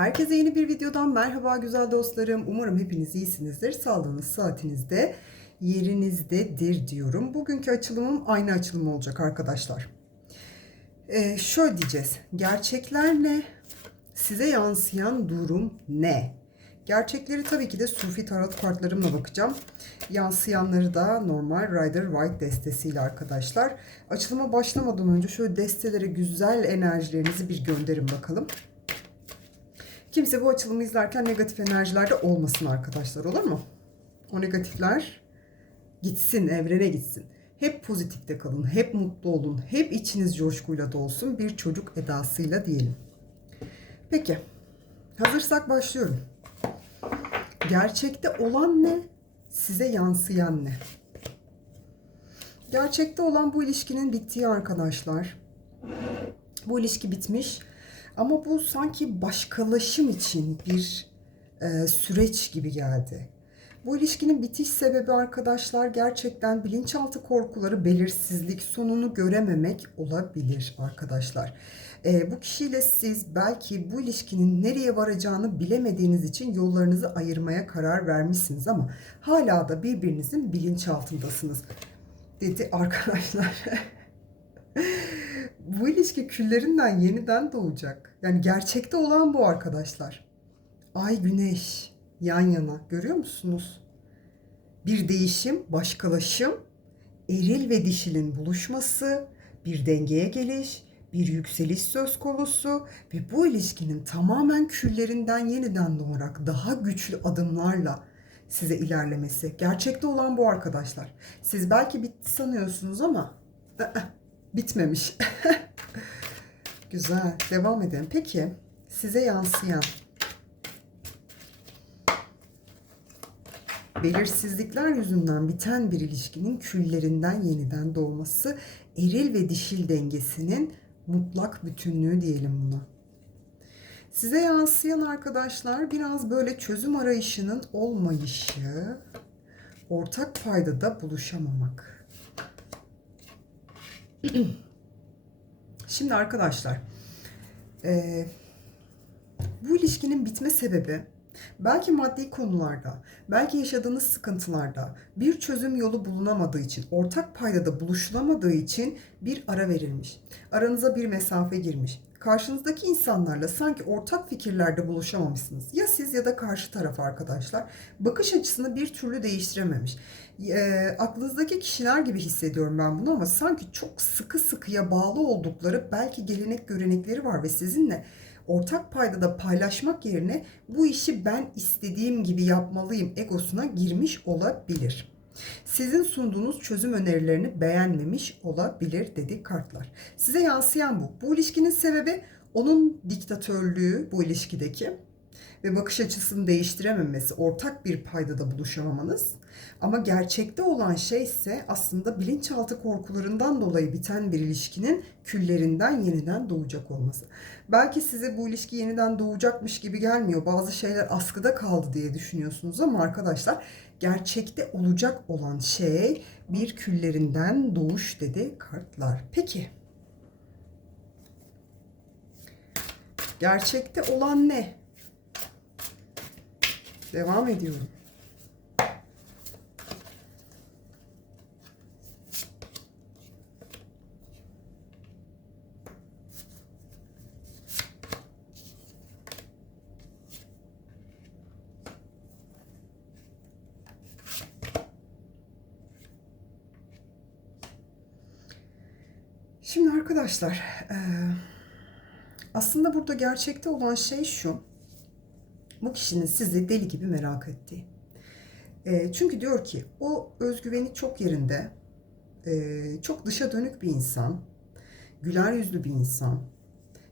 Herkese yeni bir videodan merhaba güzel dostlarım. Umarım hepiniz iyisinizdir. Sağlığınız saatinizde yerinizdedir diyorum. Bugünkü açılımım aynı açılım olacak arkadaşlar. Ee, şöyle diyeceğiz. Gerçekler ne? Size yansıyan durum ne? Gerçekleri tabii ki de Sufi Tarot kartlarımla bakacağım. Yansıyanları da normal Rider White destesiyle arkadaşlar. Açılıma başlamadan önce şöyle destelere güzel enerjilerinizi bir gönderin bakalım. Kimse bu açılımı izlerken negatif enerjilerde olmasın arkadaşlar olur mu? O negatifler gitsin, evrene gitsin. Hep pozitifte kalın, hep mutlu olun, hep içiniz coşkuyla dolsun bir çocuk edasıyla diyelim. Peki, hazırsak başlıyorum. Gerçekte olan ne? Size yansıyan ne? Gerçekte olan bu ilişkinin bittiği arkadaşlar. Bu ilişki bitmiş ama bu sanki başkalaşım için bir e, süreç gibi geldi. Bu ilişkinin bitiş sebebi arkadaşlar gerçekten bilinçaltı korkuları, belirsizlik, sonunu görememek olabilir arkadaşlar. E, bu kişiyle siz belki bu ilişkinin nereye varacağını bilemediğiniz için yollarınızı ayırmaya karar vermişsiniz ama hala da birbirinizin bilinçaltındasınız dedi arkadaşlar. bu ilişki küllerinden yeniden doğacak. Yani gerçekte olan bu arkadaşlar. Ay güneş yan yana görüyor musunuz? Bir değişim, başkalaşım, eril ve dişilin buluşması, bir dengeye geliş, bir yükseliş söz konusu ve bu ilişkinin tamamen küllerinden yeniden doğarak daha güçlü adımlarla size ilerlemesi. Gerçekte olan bu arkadaşlar. Siz belki bitti sanıyorsunuz ama ı-ı, bitmemiş. Güzel. Devam edelim. Peki size yansıyan belirsizlikler yüzünden biten bir ilişkinin küllerinden yeniden doğması, eril ve dişil dengesinin mutlak bütünlüğü diyelim buna. Size yansıyan arkadaşlar biraz böyle çözüm arayışının olmayışı, ortak paydada buluşamamak. Şimdi arkadaşlar, e, bu ilişkinin bitme sebebi belki maddi konularda, belki yaşadığınız sıkıntılarda bir çözüm yolu bulunamadığı için, ortak paydada buluşulamadığı için bir ara verilmiş. Aranıza bir mesafe girmiş. Karşınızdaki insanlarla sanki ortak fikirlerde buluşamamışsınız. Ya siz ya da karşı taraf arkadaşlar. Bakış açısını bir türlü değiştirememiş. E, aklınızdaki kişiler gibi hissediyorum ben bunu ama sanki çok sıkı sıkıya bağlı oldukları belki gelenek görenekleri var ve sizinle ortak paydada paylaşmak yerine bu işi ben istediğim gibi yapmalıyım egosuna girmiş olabilir. Sizin sunduğunuz çözüm önerilerini beğenmemiş olabilir dedi kartlar. Size yansıyan bu. Bu ilişkinin sebebi onun diktatörlüğü bu ilişkideki ve bakış açısını değiştirememesi, ortak bir paydada buluşamamanız. Ama gerçekte olan şey ise aslında bilinçaltı korkularından dolayı biten bir ilişkinin küllerinden yeniden doğacak olması. Belki size bu ilişki yeniden doğacakmış gibi gelmiyor. Bazı şeyler askıda kaldı diye düşünüyorsunuz ama arkadaşlar gerçekte olacak olan şey bir küllerinden doğuş dedi kartlar. Peki gerçekte olan ne? Devam ediyorum. Şimdi arkadaşlar, aslında burada gerçekte olan şey şu bu kişinin sizi deli gibi merak ettiği. E, çünkü diyor ki o özgüveni çok yerinde, e, çok dışa dönük bir insan, güler yüzlü bir insan,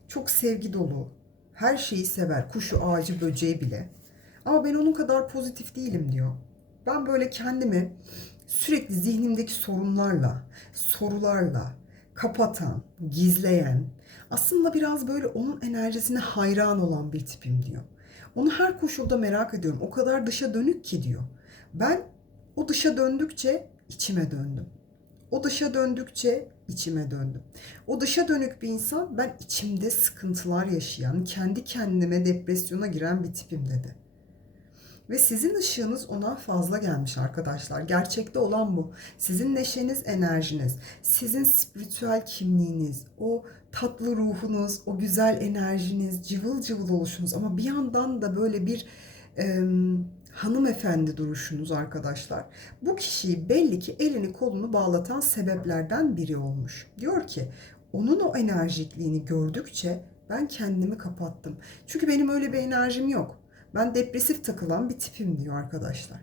çok sevgi dolu, her şeyi sever, kuşu, ağacı, böceği bile. Ama ben onun kadar pozitif değilim diyor. Ben böyle kendimi sürekli zihnimdeki sorunlarla, sorularla kapatan, gizleyen, aslında biraz böyle onun enerjisine hayran olan bir tipim diyor. Onu her koşulda merak ediyorum. O kadar dışa dönük ki diyor. Ben o dışa döndükçe içime döndüm. O dışa döndükçe içime döndüm. O dışa dönük bir insan ben içimde sıkıntılar yaşayan, kendi kendime depresyona giren bir tipim dedi. Ve sizin ışığınız ona fazla gelmiş arkadaşlar. Gerçekte olan bu. Sizin neşeniz, enerjiniz, sizin spiritüel kimliğiniz, o tatlı ruhunuz, o güzel enerjiniz, cıvıl cıvıl oluşunuz ama bir yandan da böyle bir e, hanımefendi duruşunuz arkadaşlar. Bu kişiyi belli ki elini kolunu bağlatan sebeplerden biri olmuş. Diyor ki onun o enerjikliğini gördükçe ben kendimi kapattım. Çünkü benim öyle bir enerjim yok. Ben depresif takılan bir tipim diyor arkadaşlar.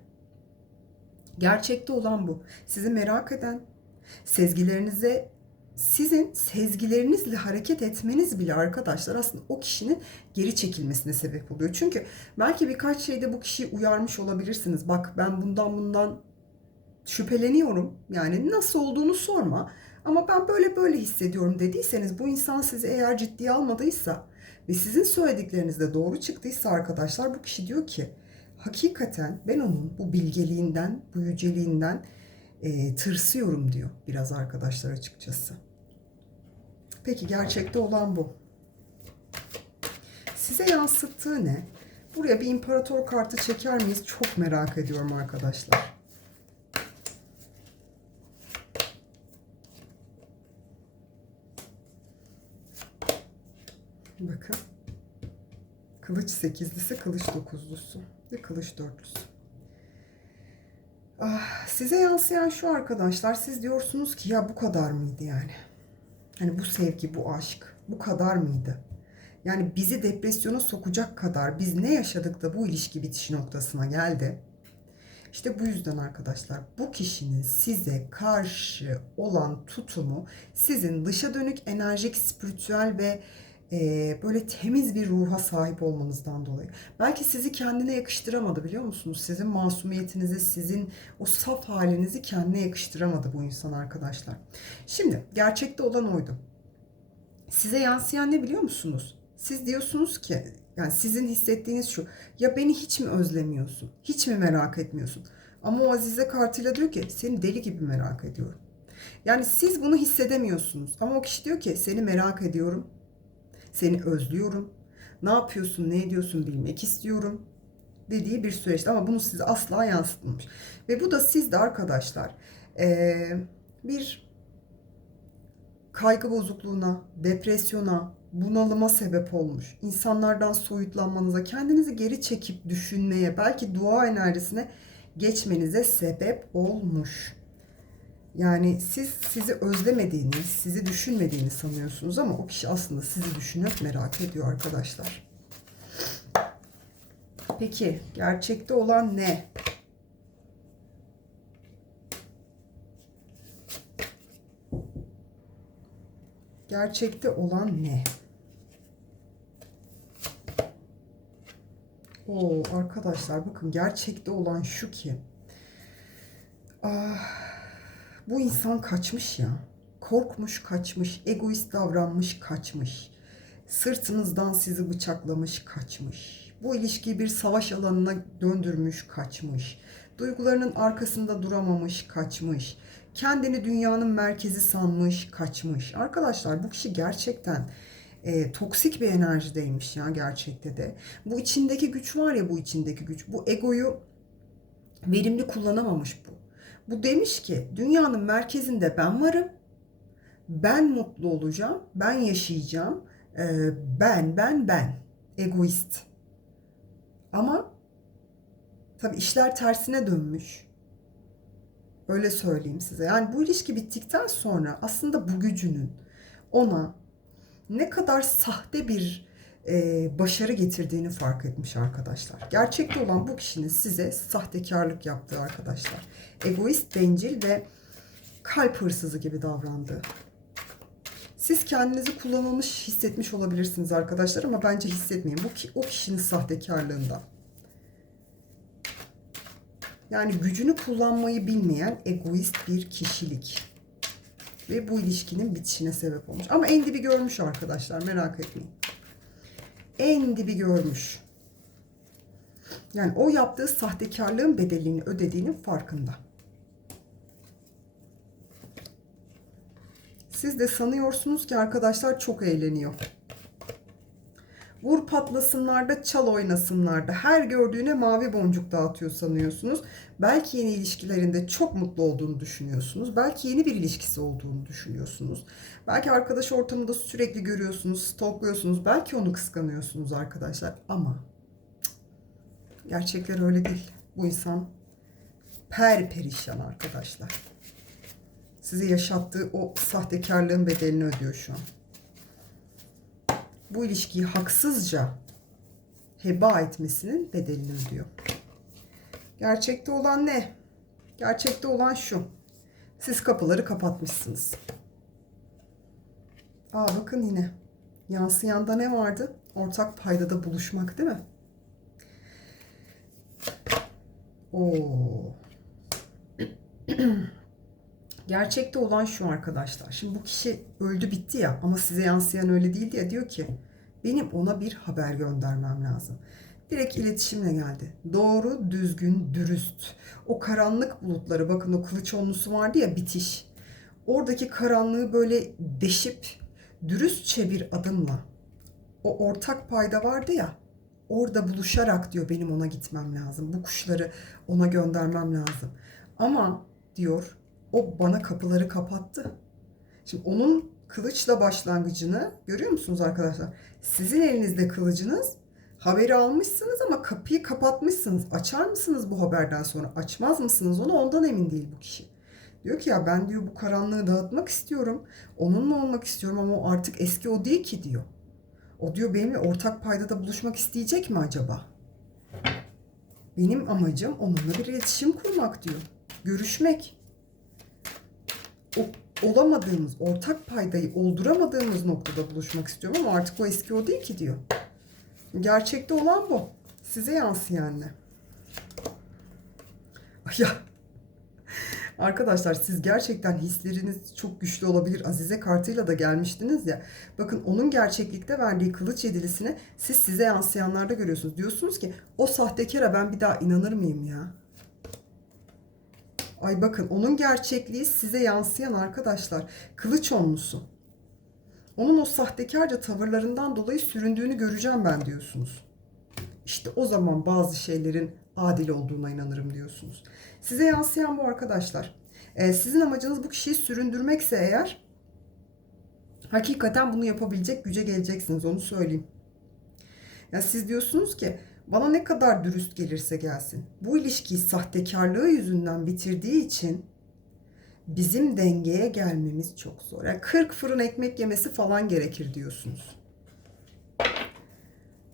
Gerçekte olan bu. Sizi merak eden, sezgilerinize sizin sezgilerinizle hareket etmeniz bile arkadaşlar aslında o kişinin geri çekilmesine sebep oluyor. Çünkü belki birkaç şeyde bu kişiyi uyarmış olabilirsiniz. Bak ben bundan bundan şüpheleniyorum. Yani nasıl olduğunu sorma. Ama ben böyle böyle hissediyorum dediyseniz bu insan sizi eğer ciddiye almadıysa ve sizin söyledikleriniz de doğru çıktıysa arkadaşlar bu kişi diyor ki hakikaten ben onun bu bilgeliğinden, bu yüceliğinden e, tırsıyorum diyor biraz arkadaşlar açıkçası. Peki gerçekte olan bu. Size yansıttığı ne? Buraya bir imparator kartı çeker miyiz? Çok merak ediyorum arkadaşlar. Bakın. Kılıç sekizlisi, kılıç dokuzlusu ve kılıç dörtlüsü. Ah, size yansıyan şu arkadaşlar. Siz diyorsunuz ki ya bu kadar mıydı yani? Hani bu sevgi, bu aşk bu kadar mıydı? Yani bizi depresyona sokacak kadar biz ne yaşadık da bu ilişki bitiş noktasına geldi? İşte bu yüzden arkadaşlar bu kişinin size karşı olan tutumu sizin dışa dönük enerjik, spiritüel ve e, böyle temiz bir ruha sahip olmanızdan dolayı. Belki sizi kendine yakıştıramadı biliyor musunuz? Sizin masumiyetinizi, sizin o saf halinizi kendine yakıştıramadı bu insan arkadaşlar. Şimdi gerçekte olan oydu. Size yansıyan ne biliyor musunuz? Siz diyorsunuz ki yani sizin hissettiğiniz şu. Ya beni hiç mi özlemiyorsun? Hiç mi merak etmiyorsun? Ama o Azize kartıyla diyor ki seni deli gibi merak ediyorum. Yani siz bunu hissedemiyorsunuz. Ama o kişi diyor ki seni merak ediyorum. Seni özlüyorum. Ne yapıyorsun, ne ediyorsun bilmek istiyorum dediği bir süreçti. Ama bunu size asla yansıtmamış. Ve bu da sizde arkadaşlar bir kaygı bozukluğuna, depresyona, bunalıma sebep olmuş. İnsanlardan soyutlanmanıza, kendinizi geri çekip düşünmeye, belki dua enerjisine geçmenize sebep olmuş. Yani siz sizi özlemediğini, sizi düşünmediğini sanıyorsunuz ama o kişi aslında sizi düşünüp merak ediyor arkadaşlar. Peki gerçekte olan ne? Gerçekte olan ne? Oo arkadaşlar bakın gerçekte olan şu ki ah, bu insan kaçmış ya. Korkmuş kaçmış, egoist davranmış kaçmış. Sırtınızdan sizi bıçaklamış kaçmış. Bu ilişkiyi bir savaş alanına döndürmüş kaçmış. Duygularının arkasında duramamış kaçmış. Kendini dünyanın merkezi sanmış kaçmış. Arkadaşlar bu kişi gerçekten e, toksik bir enerjideymiş ya gerçekte de. Bu içindeki güç var ya bu içindeki güç. Bu egoyu verimli kullanamamış bu. Bu demiş ki dünyanın merkezinde ben varım. Ben mutlu olacağım. Ben yaşayacağım. Ee, ben, ben, ben. Egoist. Ama tabii işler tersine dönmüş. Öyle söyleyeyim size. Yani bu ilişki bittikten sonra aslında bu gücünün ona ne kadar sahte bir e, başarı getirdiğini fark etmiş arkadaşlar. Gerçekte olan bu kişinin size sahtekarlık yaptığı arkadaşlar. Egoist, bencil ve kalp hırsızı gibi davrandığı. Siz kendinizi kullanılmış hissetmiş olabilirsiniz arkadaşlar ama bence hissetmeyin. Bu ki, o kişinin sahtekarlığından. Yani gücünü kullanmayı bilmeyen egoist bir kişilik. Ve bu ilişkinin bitişine sebep olmuş. Ama en dibi görmüş arkadaşlar merak etmeyin en dibi görmüş. Yani o yaptığı sahtekarlığın bedelini ödediğinin farkında. Siz de sanıyorsunuz ki arkadaşlar çok eğleniyor. Vur patlasınlar da çal oynasınlar da her gördüğüne mavi boncuk dağıtıyor sanıyorsunuz. Belki yeni ilişkilerinde çok mutlu olduğunu düşünüyorsunuz. Belki yeni bir ilişkisi olduğunu düşünüyorsunuz. Belki arkadaş ortamında sürekli görüyorsunuz, stalkluyorsunuz. Belki onu kıskanıyorsunuz arkadaşlar. Ama gerçekler öyle değil. Bu insan per perişan arkadaşlar. Size yaşattığı o sahtekarlığın bedelini ödüyor şu an bu ilişkiyi haksızca heba etmesinin bedelini ödüyor. Gerçekte olan ne? Gerçekte olan şu. Siz kapıları kapatmışsınız. Aa bakın yine. Yansıyanda ne vardı? Ortak paydada buluşmak değil mi? Oo. Gerçekte olan şu arkadaşlar. Şimdi bu kişi öldü bitti ya ama size yansıyan öyle değildi ya diyor ki benim ona bir haber göndermem lazım. Direkt iletişimle geldi. Doğru, düzgün, dürüst. O karanlık bulutları bakın o kılıç onlusu vardı ya bitiş. Oradaki karanlığı böyle deşip dürüstçe bir adımla o ortak payda vardı ya orada buluşarak diyor benim ona gitmem lazım. Bu kuşları ona göndermem lazım. Ama diyor o bana kapıları kapattı. Şimdi onun kılıçla başlangıcını görüyor musunuz arkadaşlar? Sizin elinizde kılıcınız haberi almışsınız ama kapıyı kapatmışsınız. Açar mısınız bu haberden sonra? Açmaz mısınız onu? Ondan emin değil bu kişi. Diyor ki ya ben diyor bu karanlığı dağıtmak istiyorum. Onunla olmak istiyorum ama o artık eski o değil ki diyor. O diyor benimle ortak paydada buluşmak isteyecek mi acaba? Benim amacım onunla bir iletişim kurmak diyor. Görüşmek. O olamadığımız, ortak paydayı olduramadığımız noktada buluşmak istiyorum ama artık o eski o değil ki diyor. Gerçekte olan bu. Size yansıyan ne? Ya Arkadaşlar siz gerçekten hisleriniz çok güçlü olabilir. Azize kartıyla da gelmiştiniz ya. Bakın onun gerçeklikte verdiği kılıç yedilisini siz size yansıyanlarda görüyorsunuz. Diyorsunuz ki o sahtekara ben bir daha inanır mıyım ya? Ay bakın onun gerçekliği size yansıyan arkadaşlar. Kılıç onlusu. Onun o sahtekarca tavırlarından dolayı süründüğünü göreceğim ben diyorsunuz. İşte o zaman bazı şeylerin adil olduğuna inanırım diyorsunuz. Size yansıyan bu arkadaşlar. Ee, sizin amacınız bu kişiyi süründürmekse eğer hakikaten bunu yapabilecek güce geleceksiniz onu söyleyeyim. Ya siz diyorsunuz ki bana ne kadar dürüst gelirse gelsin. Bu ilişkiyi sahtekarlığı yüzünden bitirdiği için bizim dengeye gelmemiz çok zor. Yani 40 fırın ekmek yemesi falan gerekir diyorsunuz.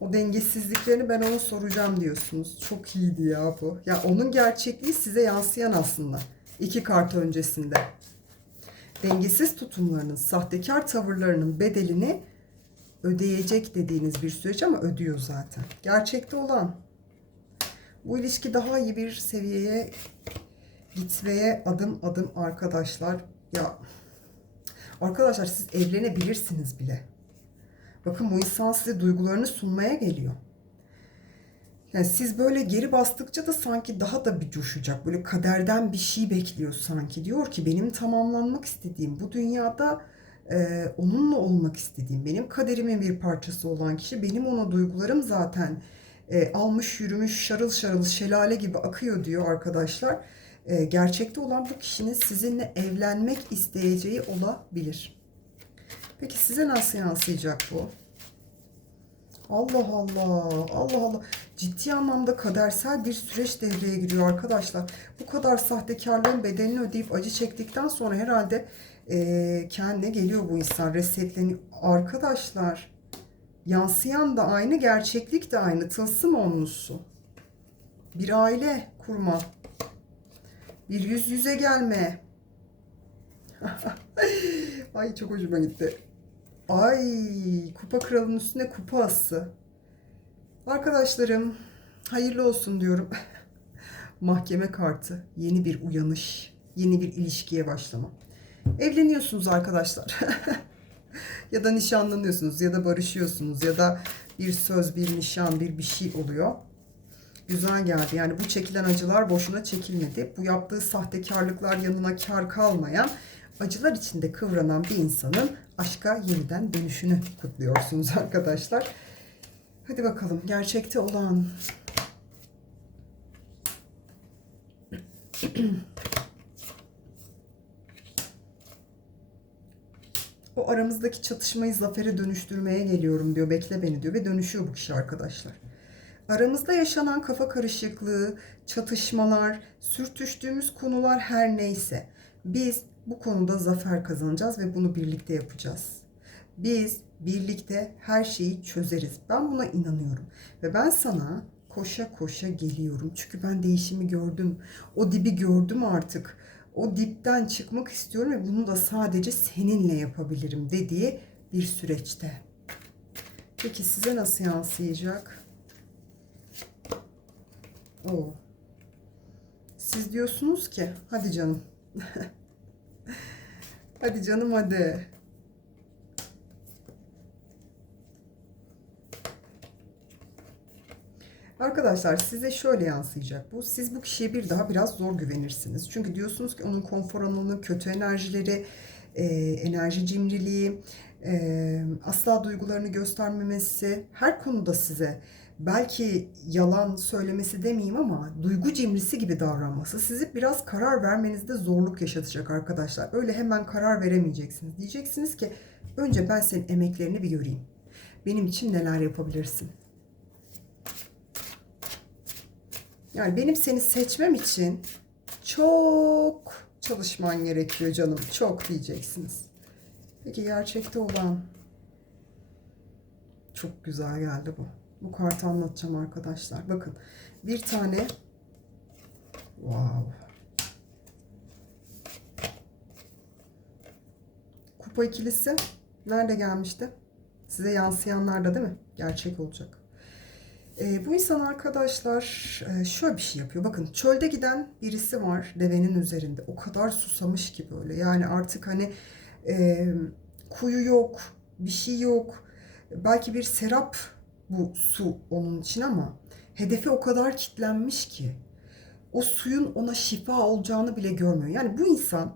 O dengesizliklerini ben ona soracağım diyorsunuz. Çok iyiydi ya bu. Ya onun gerçekliği size yansıyan aslında. İki kart öncesinde. Dengesiz tutumlarının, sahtekar tavırlarının bedelini ödeyecek dediğiniz bir süreç ama ödüyor zaten. Gerçekte olan. Bu ilişki daha iyi bir seviyeye gitmeye adım adım arkadaşlar. Ya arkadaşlar siz evlenebilirsiniz bile. Bakın bu insan size duygularını sunmaya geliyor. Yani siz böyle geri bastıkça da sanki daha da bir coşacak. Böyle kaderden bir şey bekliyor sanki. Diyor ki benim tamamlanmak istediğim bu dünyada onunla olmak istediğim, benim kaderimin bir parçası olan kişi, benim ona duygularım zaten almış yürümüş şarıl şarıl şelale gibi akıyor diyor arkadaşlar. Gerçekte olan bu kişinin sizinle evlenmek isteyeceği olabilir. Peki size nasıl yansıyacak bu? Allah Allah, Allah Allah. Ciddi anlamda kadersel bir süreç devreye giriyor arkadaşlar. Bu kadar sahtekarlığın bedelini ödeyip acı çektikten sonra herhalde e, kendine geliyor bu insan. Resetleniyor. Arkadaşlar, yansıyan da aynı, gerçeklik de aynı. Tılsım onlusu. Bir aile kurma. Bir yüz yüze gelme. Ay çok hoşuma gitti. Ay kupa kralının üstüne kupa ası. Arkadaşlarım hayırlı olsun diyorum. Mahkeme kartı, yeni bir uyanış, yeni bir ilişkiye başlama. Evleniyorsunuz arkadaşlar. ya da nişanlanıyorsunuz ya da barışıyorsunuz ya da bir söz, bir nişan, bir bir şey oluyor. Güzel geldi. Yani bu çekilen acılar boşuna çekilmedi. Bu yaptığı sahtekarlıklar yanına kar kalmayan acılar içinde kıvranan bir insanın aşka yeniden dönüşünü kutluyorsunuz arkadaşlar. Hadi bakalım gerçekte olan o aramızdaki çatışmayı zafere dönüştürmeye geliyorum diyor. Bekle beni diyor ve dönüşüyor bu kişi arkadaşlar. Aramızda yaşanan kafa karışıklığı, çatışmalar, sürtüştüğümüz konular her neyse biz bu konuda zafer kazanacağız ve bunu birlikte yapacağız. Biz birlikte her şeyi çözeriz. Ben buna inanıyorum. Ve ben sana koşa koşa geliyorum. Çünkü ben değişimi gördüm. O dibi gördüm artık. O dipten çıkmak istiyorum ve bunu da sadece seninle yapabilirim dediği bir süreçte. Peki size nasıl yansıyacak? Oo. Siz diyorsunuz ki hadi canım. hadi canım hadi. Arkadaşlar size şöyle yansıyacak bu. Siz bu kişiye bir daha biraz zor güvenirsiniz. Çünkü diyorsunuz ki onun konfor alanı, kötü enerjileri, e, enerji cimriliği, e, asla duygularını göstermemesi her konuda size belki yalan söylemesi demeyeyim ama duygu cimrisi gibi davranması sizi biraz karar vermenizde zorluk yaşatacak arkadaşlar. Öyle hemen karar veremeyeceksiniz. Diyeceksiniz ki önce ben senin emeklerini bir göreyim. Benim için neler yapabilirsin? Yani benim seni seçmem için çok çalışman gerekiyor canım. Çok diyeceksiniz. Peki gerçekte olan çok güzel geldi bu. Bu kartı anlatacağım arkadaşlar. Bakın bir tane wow. Kupa ikilisi nerede gelmişti? Size yansıyanlar da değil mi? Gerçek olacak. E, bu insan arkadaşlar e, şöyle bir şey yapıyor. Bakın çölde giden birisi var devenin üzerinde. O kadar susamış ki böyle. Yani artık hani e, kuyu yok, bir şey yok. Belki bir serap bu su onun için ama hedefe o kadar kitlenmiş ki o suyun ona şifa olacağını bile görmüyor. Yani bu insan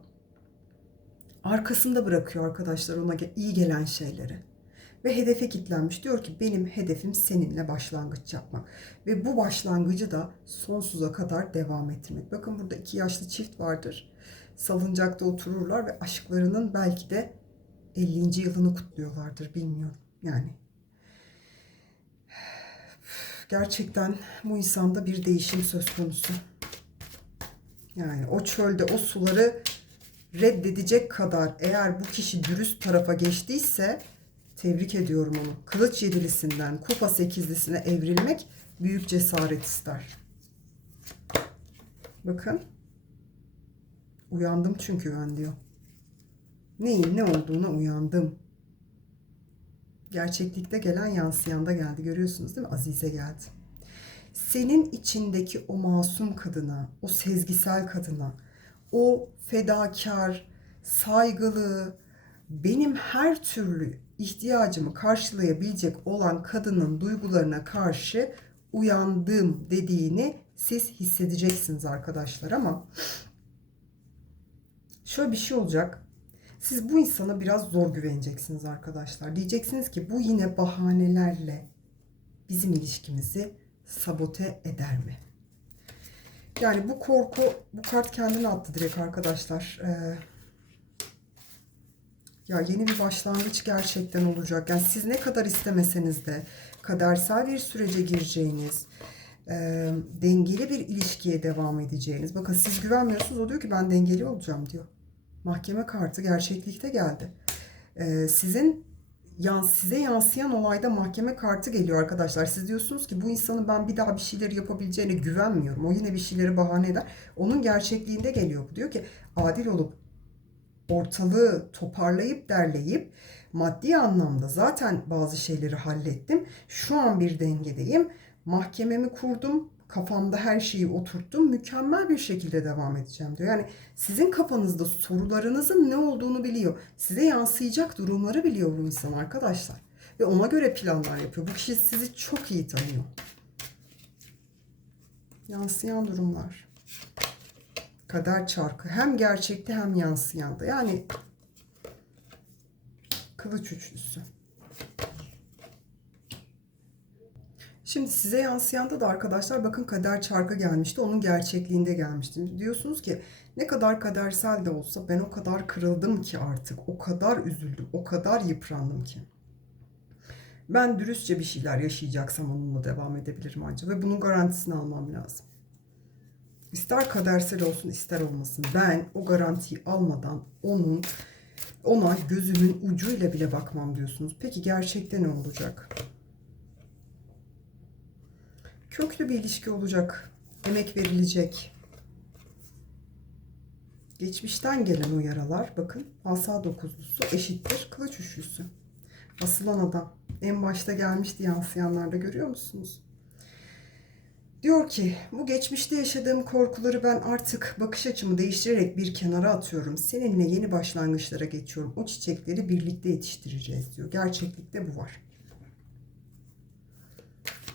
arkasında bırakıyor arkadaşlar ona iyi gelen şeyleri ve hedefe kilitlenmiş. Diyor ki benim hedefim seninle başlangıç yapmak. Ve bu başlangıcı da sonsuza kadar devam ettirmek. Bakın burada iki yaşlı çift vardır. Salıncakta otururlar ve aşklarının belki de 50. yılını kutluyorlardır bilmiyorum. Yani gerçekten bu insanda bir değişim söz konusu. Yani o çölde o suları reddedecek kadar eğer bu kişi dürüst tarafa geçtiyse Tebrik ediyorum onu. Kılıç yedilisinden kupa sekizlisine evrilmek büyük cesaret ister. Bakın. Uyandım çünkü ben diyor. Neyin ne olduğuna uyandım. Gerçeklikte gelen yansıyan da geldi. Görüyorsunuz değil mi? Azize geldi. Senin içindeki o masum kadına, o sezgisel kadına, o fedakar, saygılı, benim her türlü ihtiyacımı karşılayabilecek olan kadının duygularına karşı uyandım dediğini siz hissedeceksiniz arkadaşlar ama şöyle bir şey olacak. Siz bu insana biraz zor güveneceksiniz arkadaşlar. Diyeceksiniz ki bu yine bahanelerle bizim ilişkimizi sabote eder mi? Yani bu korku, bu kart kendini attı direkt arkadaşlar. Ee, ya yeni bir başlangıç gerçekten olacak. Yani siz ne kadar istemeseniz de kadersel bir sürece gireceğiniz, e, dengeli bir ilişkiye devam edeceğiniz. Bakın siz güvenmiyorsunuz. O diyor ki ben dengeli olacağım diyor. Mahkeme kartı gerçeklikte geldi. E, sizin yans size yansıyan olayda mahkeme kartı geliyor arkadaşlar. Siz diyorsunuz ki bu insanın ben bir daha bir şeyler yapabileceğine güvenmiyorum. O yine bir şeyleri bahane eder. Onun gerçekliğinde geliyor. Diyor ki adil olup ortalığı toparlayıp derleyip maddi anlamda zaten bazı şeyleri hallettim. Şu an bir dengedeyim. Mahkememi kurdum. Kafamda her şeyi oturttum. Mükemmel bir şekilde devam edeceğim diyor. Yani sizin kafanızda sorularınızın ne olduğunu biliyor. Size yansıyacak durumları biliyor bu insan arkadaşlar. Ve ona göre planlar yapıyor. Bu kişi sizi çok iyi tanıyor. Yansıyan durumlar Kader çarkı. Hem gerçekte hem yansıyanda. Yani kılıç üçlüsü. Şimdi size yansıyanda da arkadaşlar bakın kader çarkı gelmişti. Onun gerçekliğinde gelmişti. Diyorsunuz ki ne kadar kadersel de olsa ben o kadar kırıldım ki artık. O kadar üzüldüm. O kadar yıprandım ki. Ben dürüstçe bir şeyler yaşayacaksam onunla devam edebilirim ancak. Ve bunun garantisini almam lazım. İster kadersel olsun ister olmasın. Ben o garantiyi almadan onun ona gözümün ucuyla bile bakmam diyorsunuz. Peki gerçekte ne olacak? Köklü bir ilişki olacak. Emek verilecek. Geçmişten gelen o yaralar bakın asa dokuzlusu eşittir kılıç üçlüsü. Asılan adam. En başta gelmişti yansıyanlarda görüyor musunuz? Diyor ki bu geçmişte yaşadığım korkuları ben artık bakış açımı değiştirerek bir kenara atıyorum. Seninle yeni başlangıçlara geçiyorum. O çiçekleri birlikte yetiştireceğiz diyor. Gerçeklikte bu var.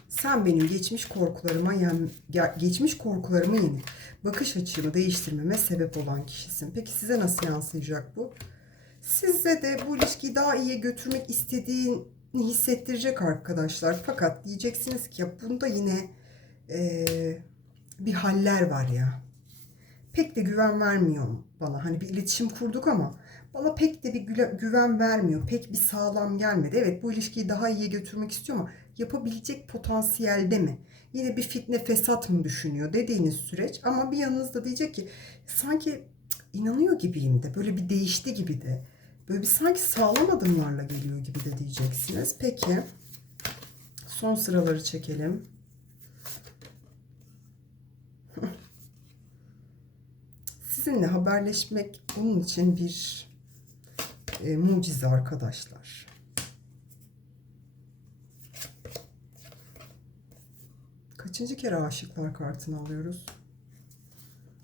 Sen benim geçmiş korkularıma yen, ge- geçmiş korkularımı yenip bakış açımı değiştirmeme sebep olan kişisin. Peki size nasıl yansıyacak bu? Sizde de bu ilişkiyi daha iyiye götürmek istediğini hissettirecek arkadaşlar. Fakat diyeceksiniz ki ya bunda yine eee, bir haller var ya. Pek de güven vermiyor bana. Hani bir iletişim kurduk ama bana pek de bir güven vermiyor. Pek bir sağlam gelmedi. Evet bu ilişkiyi daha iyiye götürmek istiyor ama yapabilecek potansiyelde mi? Yine bir fitne fesat mı düşünüyor dediğiniz süreç. Ama bir yanınızda diyecek ki sanki inanıyor gibiyim de böyle bir değişti gibi de. Böyle bir sanki sağlam adımlarla geliyor gibi de diyeceksiniz. Peki son sıraları çekelim. Sizinle haberleşmek onun için bir e, mucize arkadaşlar. Kaçıncı kere aşıklar kartını alıyoruz?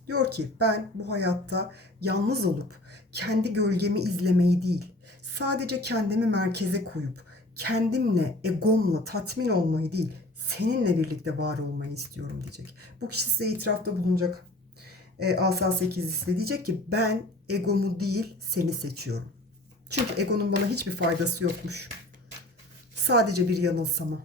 Diyor ki ben bu hayatta yalnız olup kendi gölgemi izlemeyi değil, sadece kendimi merkeze koyup kendimle, egomla tatmin olmayı değil, seninle birlikte var olmayı istiyorum diyecek. Bu kişi size itirafta bulunacak. E, Asa 8 diyecek ki ben egomu değil seni seçiyorum. Çünkü egonun bana hiçbir faydası yokmuş. Sadece bir yanılsama.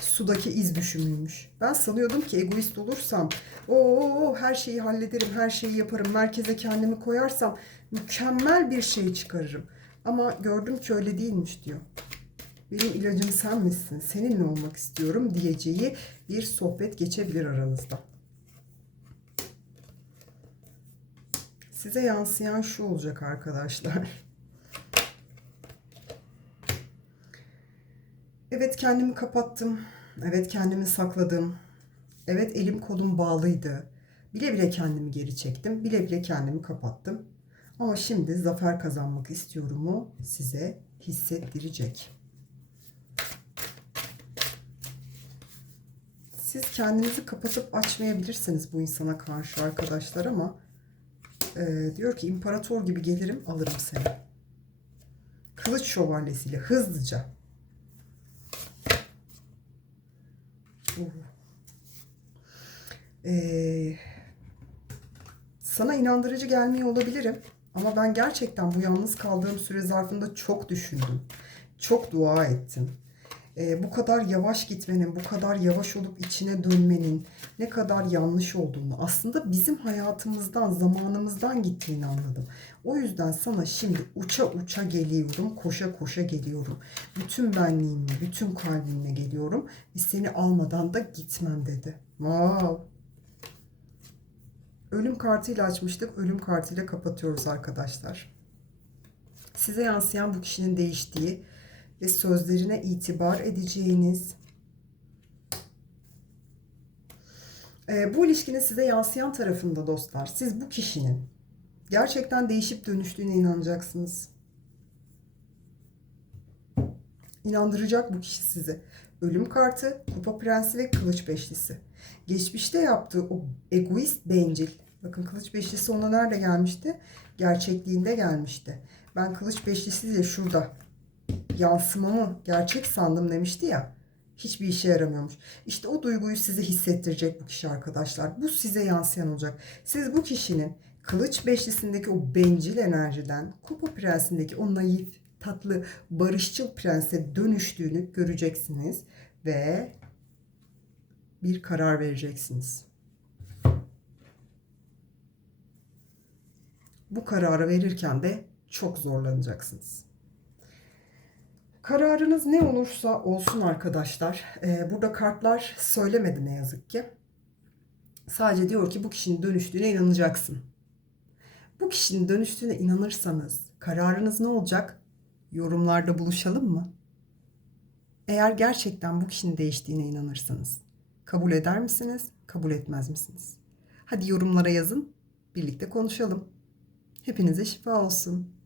Sudaki iz düşümüymüş. Ben sanıyordum ki egoist olursam o her şeyi hallederim, her şeyi yaparım, merkeze kendimi koyarsam mükemmel bir şey çıkarırım. Ama gördüm ki öyle değilmiş diyor. Benim ilacım sen misin? Seninle olmak istiyorum diyeceği bir sohbet geçebilir aranızda. Size yansıyan şu olacak arkadaşlar. Evet kendimi kapattım. Evet kendimi sakladım. Evet elim kolum bağlıydı. Bile bile kendimi geri çektim. Bile bile kendimi kapattım. Ama şimdi zafer kazanmak istiyorumu size hissettirecek. Siz kendinizi kapatıp açmayabilirsiniz bu insana karşı arkadaşlar ama e, diyor ki imparator gibi gelirim alırım seni. Kılıç şövalyesiyle hızlıca Ee, sana inandırıcı gelmiyor olabilirim. Ama ben gerçekten bu yalnız kaldığım süre zarfında çok düşündüm. Çok dua ettim. Ee, bu kadar yavaş gitmenin, bu kadar yavaş olup içine dönmenin ne kadar yanlış olduğunu, aslında bizim hayatımızdan, zamanımızdan gittiğini anladım. O yüzden sana şimdi uça uça geliyorum, koşa koşa geliyorum. Bütün benliğimle, bütün kalbimle geliyorum ve seni almadan da gitmem dedi. Wow. Ölüm kartıyla açmıştık. Ölüm kartıyla kapatıyoruz arkadaşlar. Size yansıyan bu kişinin değiştiği ve sözlerine itibar edeceğiniz Ee, bu ilişkinin size yansıyan tarafında dostlar. Siz bu kişinin gerçekten değişip dönüştüğüne inanacaksınız. İnandıracak bu kişi sizi. Ölüm kartı, kupa prensi ve kılıç beşlisi. Geçmişte yaptığı o egoist bencil. Bakın kılıç beşlisi ona nerede gelmişti? Gerçekliğinde gelmişti. Ben kılıç beşlisiyle şurada yansımamı gerçek sandım demişti ya. hiçbir işe yaramıyormuş. İşte o duyguyu size hissettirecek bu kişi arkadaşlar. Bu size yansıyan olacak. Siz bu kişinin kılıç beşlisindeki o bencil enerjiden kupa prensindeki o naif, tatlı, barışçıl prense dönüştüğünü göreceksiniz ve bir karar vereceksiniz. Bu kararı verirken de çok zorlanacaksınız. Kararınız ne olursa olsun arkadaşlar. Ee, burada kartlar söylemedi ne yazık ki. Sadece diyor ki bu kişinin dönüştüğüne inanacaksın. Bu kişinin dönüştüğüne inanırsanız kararınız ne olacak? Yorumlarda buluşalım mı? Eğer gerçekten bu kişinin değiştiğine inanırsanız kabul eder misiniz? Kabul etmez misiniz? Hadi yorumlara yazın. Birlikte konuşalım. Hepinize şifa olsun.